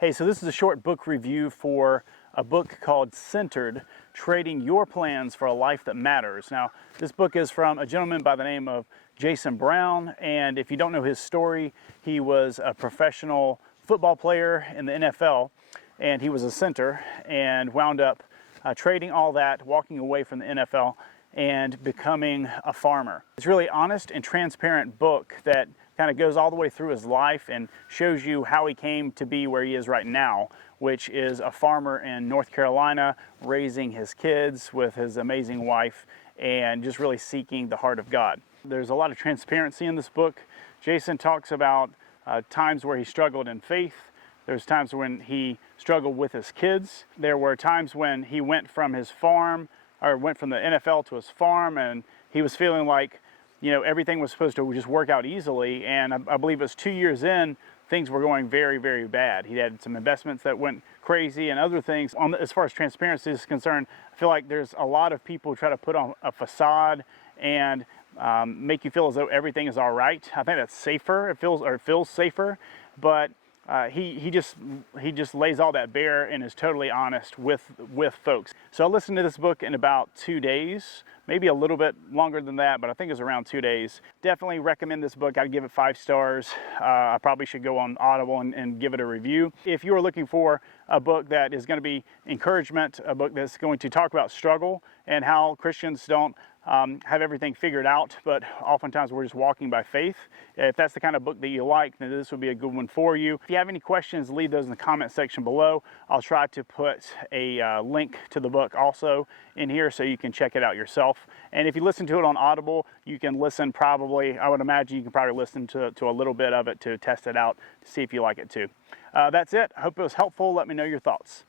Hey, so this is a short book review for a book called Centered, Trading Your Plans for a Life That Matters. Now, this book is from a gentleman by the name of Jason Brown, and if you don't know his story, he was a professional football player in the NFL, and he was a center and wound up trading all that, walking away from the NFL, and becoming a farmer. It's a really honest and transparent book that kind of goes all the way through his life and shows you how he came to be where he is right now, which is a farmer in North Carolina, raising his kids with his amazing wife and just really seeking the heart of God. There's a lot of transparency in this book. Jason talks about times where he struggled in faith. There's times when he struggled with his kids. There were times when he went from his farm, or went from the NFL to his farm, and he was feeling like, you know, everything was supposed to just work out easily. And I believe it was 2 years in, things were going very, very bad. He had some investments that went crazy and other things. As far as transparency is concerned, I feel like there's a lot of people who try to put on a facade and make you feel as though everything is all right. I think that's safer. It feels safer, but he just lays all that bare and is totally honest with folks. So I listened to this book in about 2 days, maybe a little bit longer than that, but I think it's around 2 days. Definitely recommend this book. I'd give it 5 stars. I probably should go on Audible and give it a review. If you are looking for a book that is going to be encouragement, a book that's going to talk about struggle and how Christians don't have everything figured out, but oftentimes we're just walking by faith. If that's the kind of book that you like, then this would be a good one for you. If you have any questions, leave those in the comment section below. I'll try to put a link to the book also in here so you can check it out yourself. And if you listen to it on Audible, you can listen probably, I would imagine you can probably listen to a little bit of it to test it out to see if you like it too. That's it. I hope it was helpful. Let me know your thoughts.